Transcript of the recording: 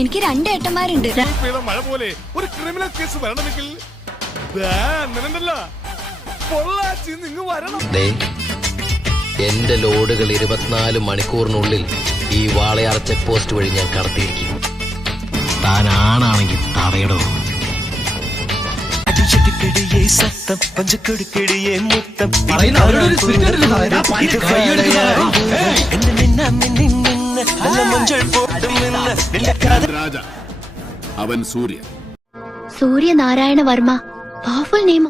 എനിക്ക് 2 ഏട്ടന്മാരുണ്ട്. മഴ പോലെ ഒരു ക്രിമിനൽ കേസ് വരണമെങ്കിൽ എന്റെ ലോഡുകൾ 24 മണിക്കൂറിനുള്ളിൽ ഈ വാളയാർ ചെക്ക് പോസ്റ്റ് വഴി ഞാൻ കടത്തിയിരിക്കും. താൻ ആണാണെങ്കിൽ തടയടോ. അവൻ സൂര്യനാരായണ വർമ്മ. Powerful name.